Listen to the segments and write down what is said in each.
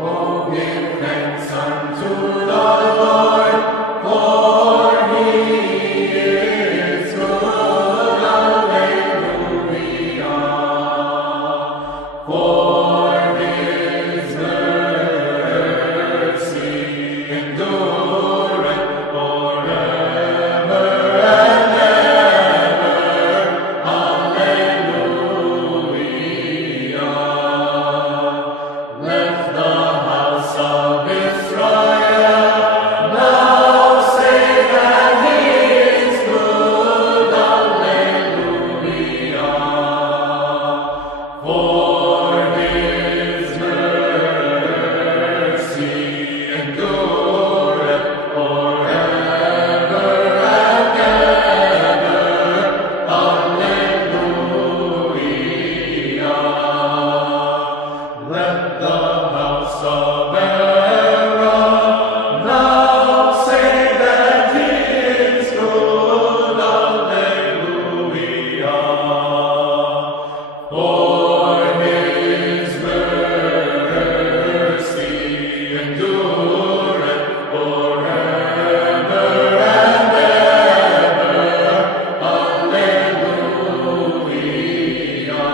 Oh, give thanks unto the Lord, for He is good. Alleluia. For His mercy endureth forever and ever. Alleluia. Let the house of Israel now say that He is good. Alleluia. For His mercy endureth forever and ever. Alleluia. Let the house of Aaron now say that He is good. Alleluia. For His mercy endureth forever and ever. Alleluia.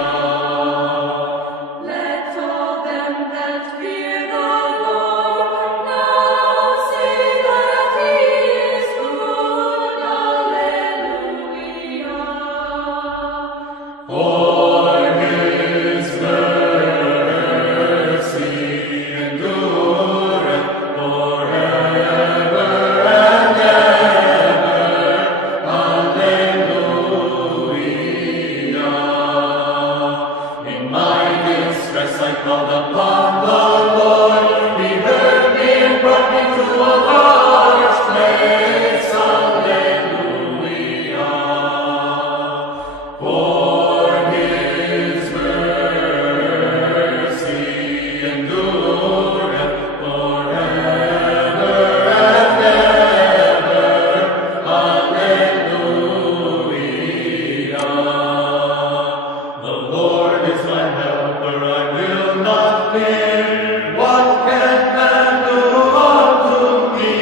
Let all them that fear the Lord now say that He is good. Alleluia. For His mercy endureth forever and ever. Alleluia. In my distress I called upon the Lord. He heard me and brought me to a large place. Alleluia. For His mercy endureth forever and ever. Alleluia. The Lord is my helper, I will not fear. What can man do unto me?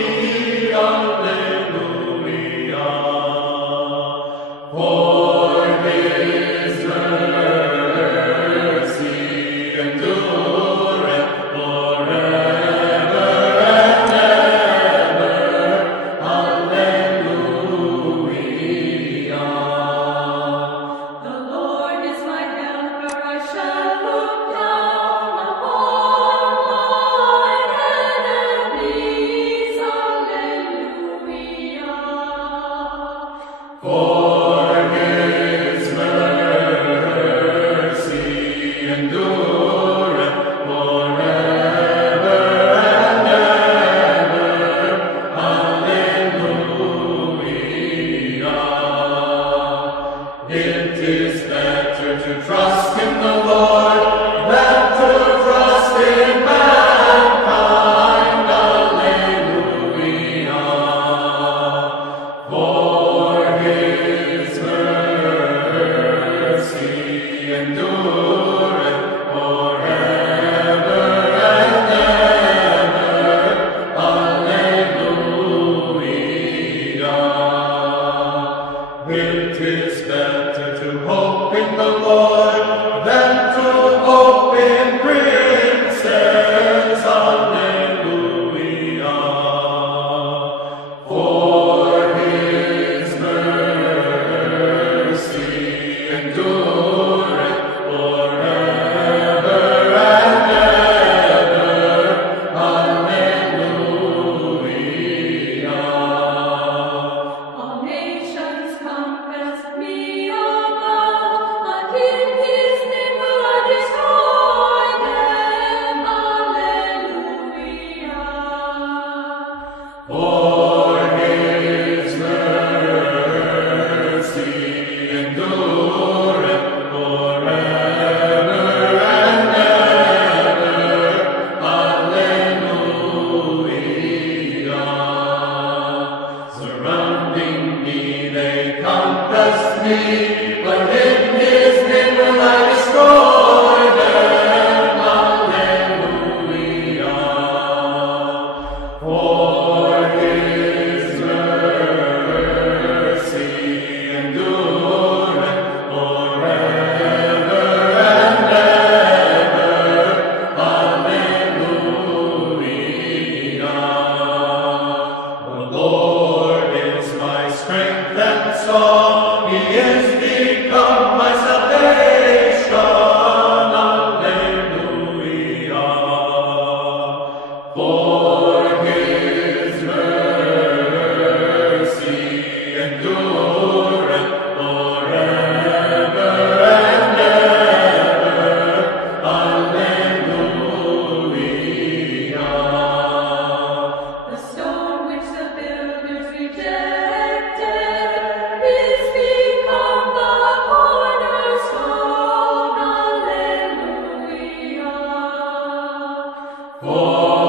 For